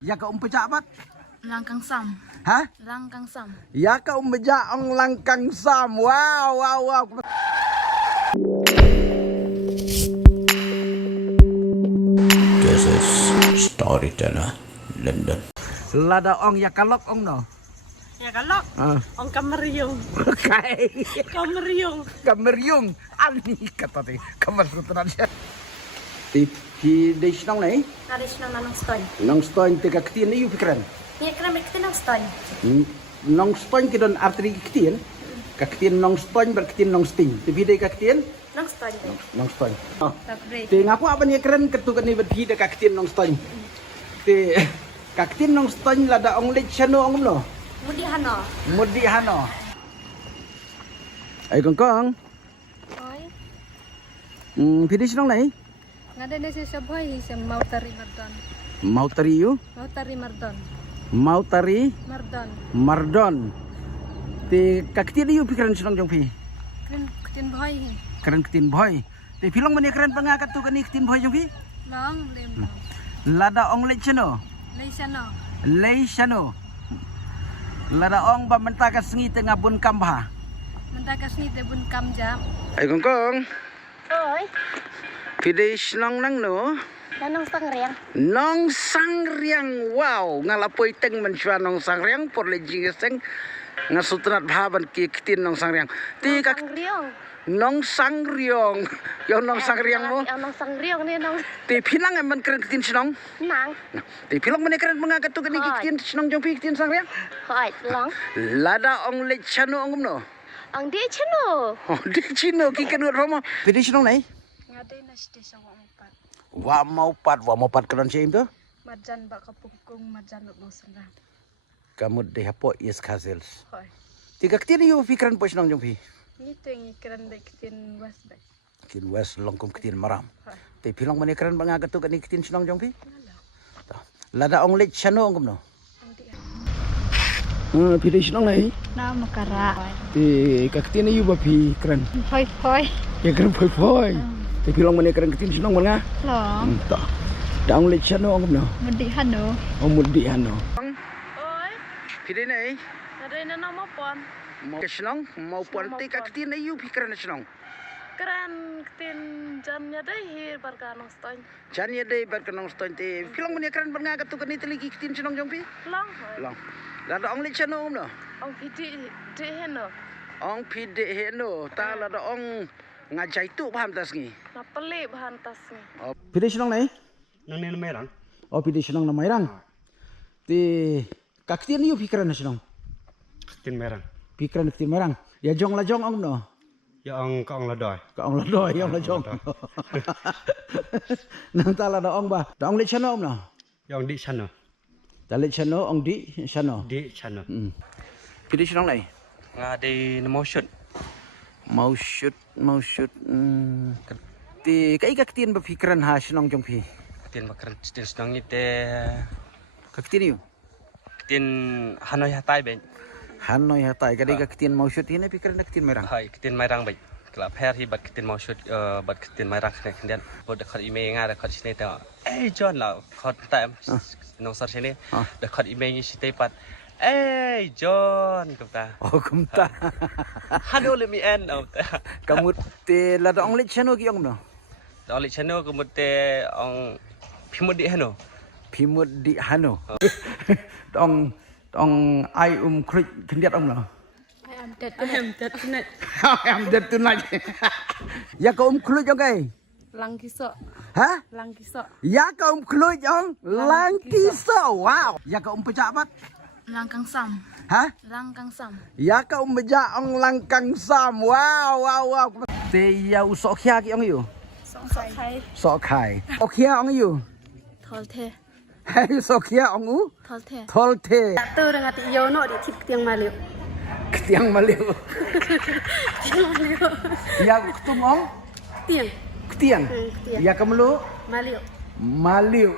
Ya ka pejabat? Langkang Sam. Hah? Langkang Sam. Ya ka ang langkang Sam. Wow, wow, wow. This is Storyteller London. Lada ong ya kalok ong no. Ya kalok. Ong kameryong. Kai. Kameryong. Kameryong. Ani kata ti. Kamar sutunan siya. Ti des nong nei. Karis na manong stoy. Nong stoin te ka ktin yu pikran. Ya kena mek tinang stoy. Nong stoin kidon arteri ktin. Ka ktin nong stoin ber ktin nong sting. Ti bide ka ktin Nang stoy. nong stoin. Tabre. Ti ngaku apa ni keren ketukan ni bide ka ktin nong stoin. Ti ka ktin nong stoin lada ong lech chano ong no. Mudi hano. Mudi hano. Ay kongkong. Oi. Pidis nong nei. Ngada na siya boy siya mau tari Mardon. Mau tari yu. Mau tari Mardon. Mau tari Mardon. Mardon. Ti kakti yu pikiran sinong jong pi. Kren kutin boy. Keren ketin boy. Ti pilong mani keren pangakat tu kani ketin boy jong pi. Long lem. Lada ong lechano. Leisano. Leishano. Lada ong ba mentaka sengi tengah bun kambha. Mentakas ni tebun kamjam. Ay kongkong. Oi. Pidis nong nang no. Danong sangriang. Nong sangriang. Wow, ngalapoy teng mensua nong sangriang por lejingeseng ngasutrat bhaban ki ketin nong sangriang. Ti kak Sangriang. nong sangriang. Yo nong sangriang mo. Nong sangriang ni nong Ti pilang eman keren ketin sinong. nang. Ti pilong mani keren pangakat tu kani ketin sinong jong pi ketin sangriang. Hoi, long. Lada ong lechano ong no. Ang di chano. Oh, di chino ki kenut romo. Pidis nong nai. Ngaday na siya sa wampat. Wa mau pat keren sim tu. Madjan ba kapungkung madjan no sana. Kamu deh po yes kazels. Hoi. Tiga ketin yu pikiran po sinong jong pi. Ngito yung ikiran da kitin was ba. Kin wes longkum ketin maram. Hoi. Ti pilong mani keren pangakat tu kani ketin sinong jong pi. Ngala. Lada ong lechano ong no. Ang di. Pidis nong nai. Na makara. Ti kaktin yu ba pi keren. Hoi hoi. Ya keren poi. Ti pilong mani keren ketin sinong manga. Long. Ta. Daong lechano ong no. Mudi hano. Ong mudi hano. Oi. Pidis nai. Ngaday na nama pon. Mau senong, mau puanti kaktin yu pikiran senong. Keren kitin jamnya deh hir barkanong stoy. Jan ya deh berkenong stoin ti. Pilong mani keren pangakat tu kani teligi ketin sinong jong pi. Long hoi. Long. Lada ong lechano ong no. Ang pidi di heno. Ong pide heno. Ta lada ong ngajai tu paham tas ni. Na peli bahan tas ni. Oh, pide senong nai. Nang nila merang, Oh, pide senong na mairang. Ti kaktin yu pikiran senong. tin merang. Pikiran ketin mairang. Ya jong la jong ong no. Ya ang kaong ladoy. Ka ong la doi ong la jong. Nang ta lada ong ba. Da ong lechano ong no. Yang di sana, Ta lechano ong di sano. di sana. Pide senong nai. Nga di namo shoot. Mau shoot. Ti kai kaktin ba pikiran ha senong jong pi. Tin makran tin senang ni te Kaktin yu. tin hanoi hatai ben. Hanoi hatai kadi kaktin mau shoot ini pikiran kaktin mairang. Hai tin mairang ben. Kelap her hi bat tin mau shoot bat tin mairang kena kendian. Bod dekat email nga dekat sini te. John lah khot tam nong sar sini. Dekat email ni site pat. John kata. Oh, kumta. Hado let me end out. Kamu te lada ong lechano ki ong no. Oleh channel kemudian ang pimudi hano. Pimut di hano. Ong ai krik kendiat ong no. I am dead tonight. I'm dead tonight. Ya ka kruj ong kai. Langkiso. Ha? Langkiso. Ya ka kruj ong langkiso. Wow. Ya ka pejabat. Langkang Sam. Ha? Langkang Sam. Ya ka beja ong langkang Sam. Wow, wow, wow. Te ya usok khia ki ong yu. Song kai. Sok khai. Ok khia ong yu. Thol the. Hey, sok khia ong u. Thol the. Thol the. Tu dengan ti yo no di tip tiang maliu. Ketiang maliu. Tiang maliu. Ya ketum ong. Tiang. Ketiang. Ketiang. Ya kemelu. Maliu. Maliu.